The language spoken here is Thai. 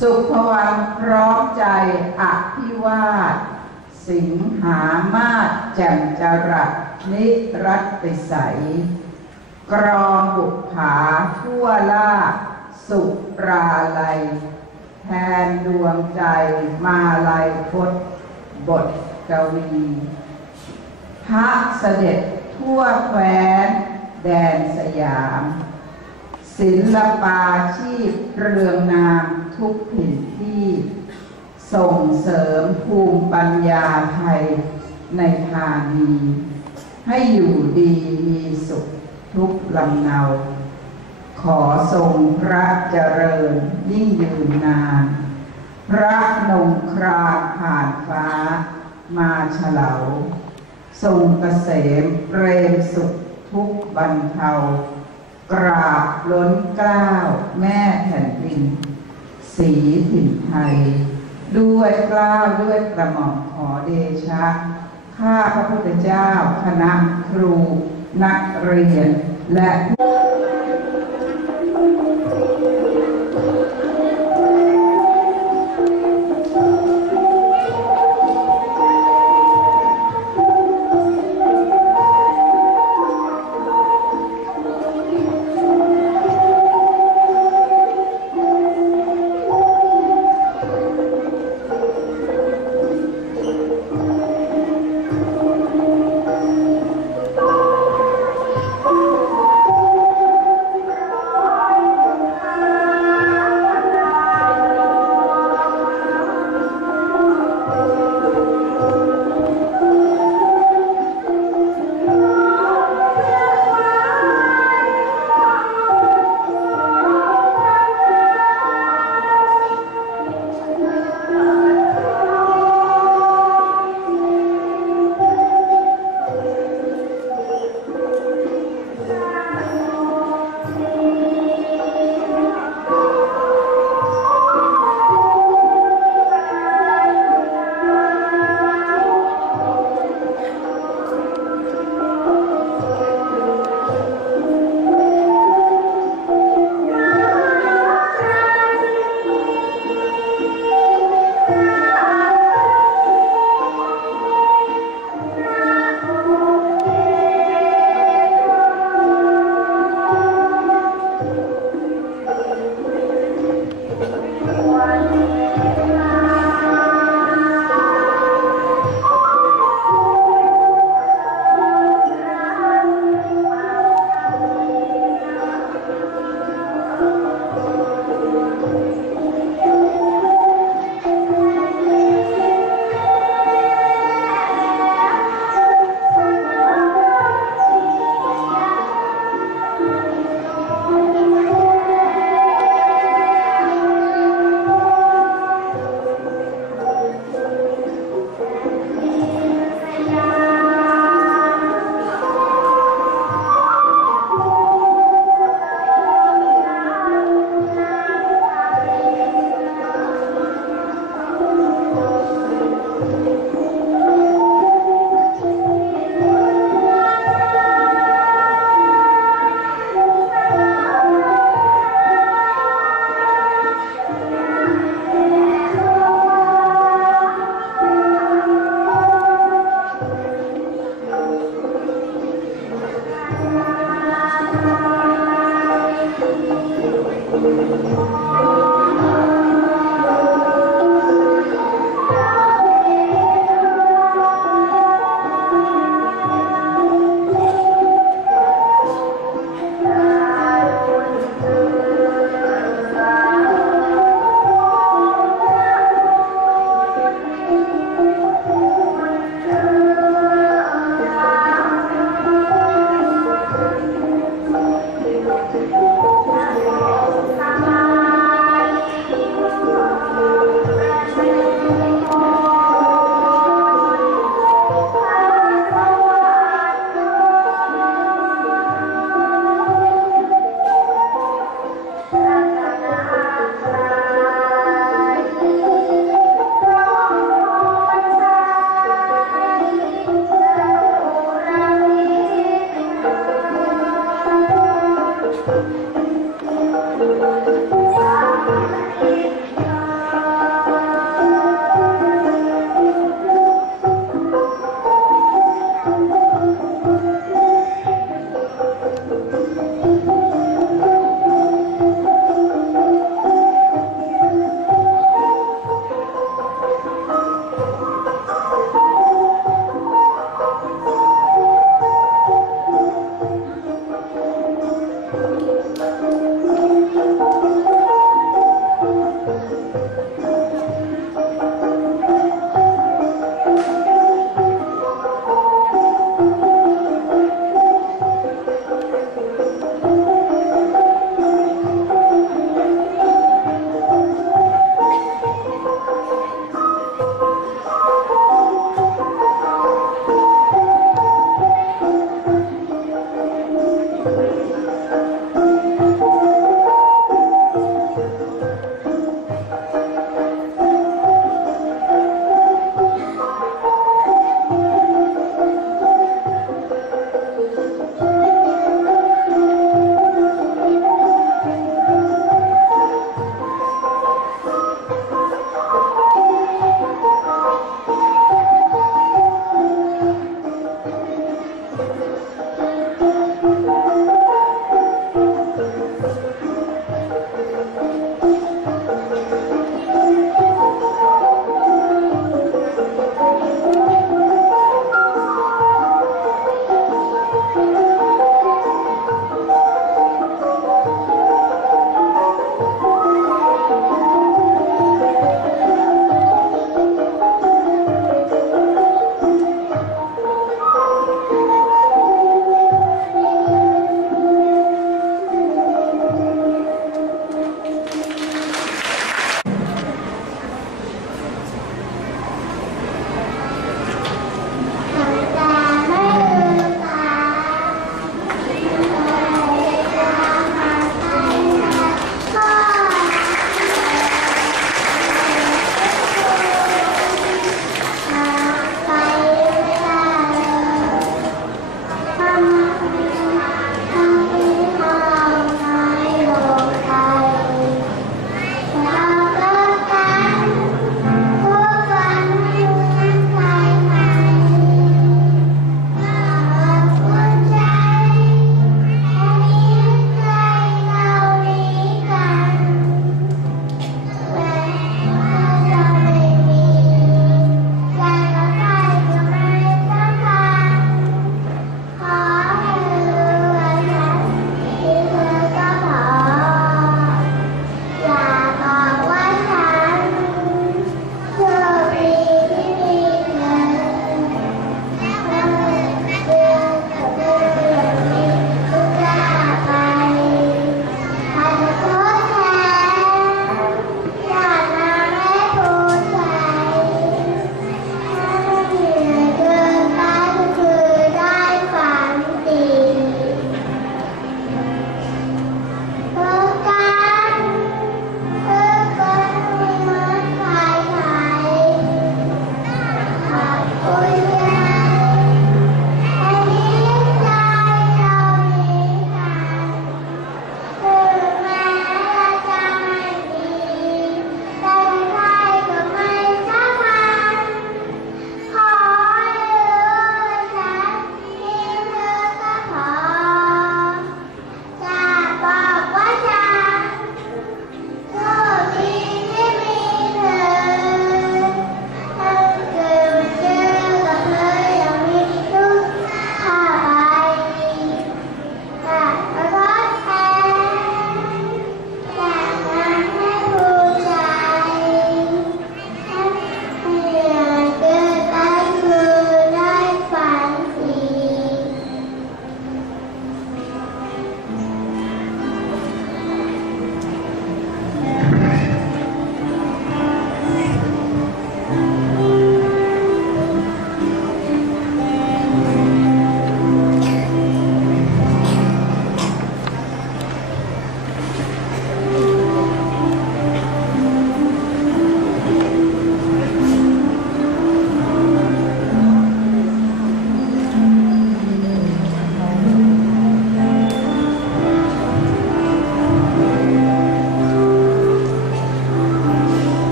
สุภวันพร้อมใจอภิวาทสิงหามาศแจ่มจรัสนิรัติใสกรองบุกผาทั่วล่าสุปราลัย แทนดวงใจมาลัยพดบทกวีพระเสด็จทั่วแคว้น แดนสยาม ศิลปาชีพเรืองนาม ทุกถิ่นที่ส่งเสริมภูมิปัญญาไทยในทานีให้อยู่ดีมีสุขทุกลำเนา ขอทรงพระเจริญยิ่งยืนนาน พระนงคราผ่านฟ้ามาเฉลา ทรงเกษมเปรมสุขทุกบรรเทากราบล้นเกล้าวแม่แผ่นดิน สีถิ่นไทย ด้วยกล้าวด้วยกระหม่อมขอเดชะ ข้าพระพุทธเจ้า คณะครู นักเรียนและ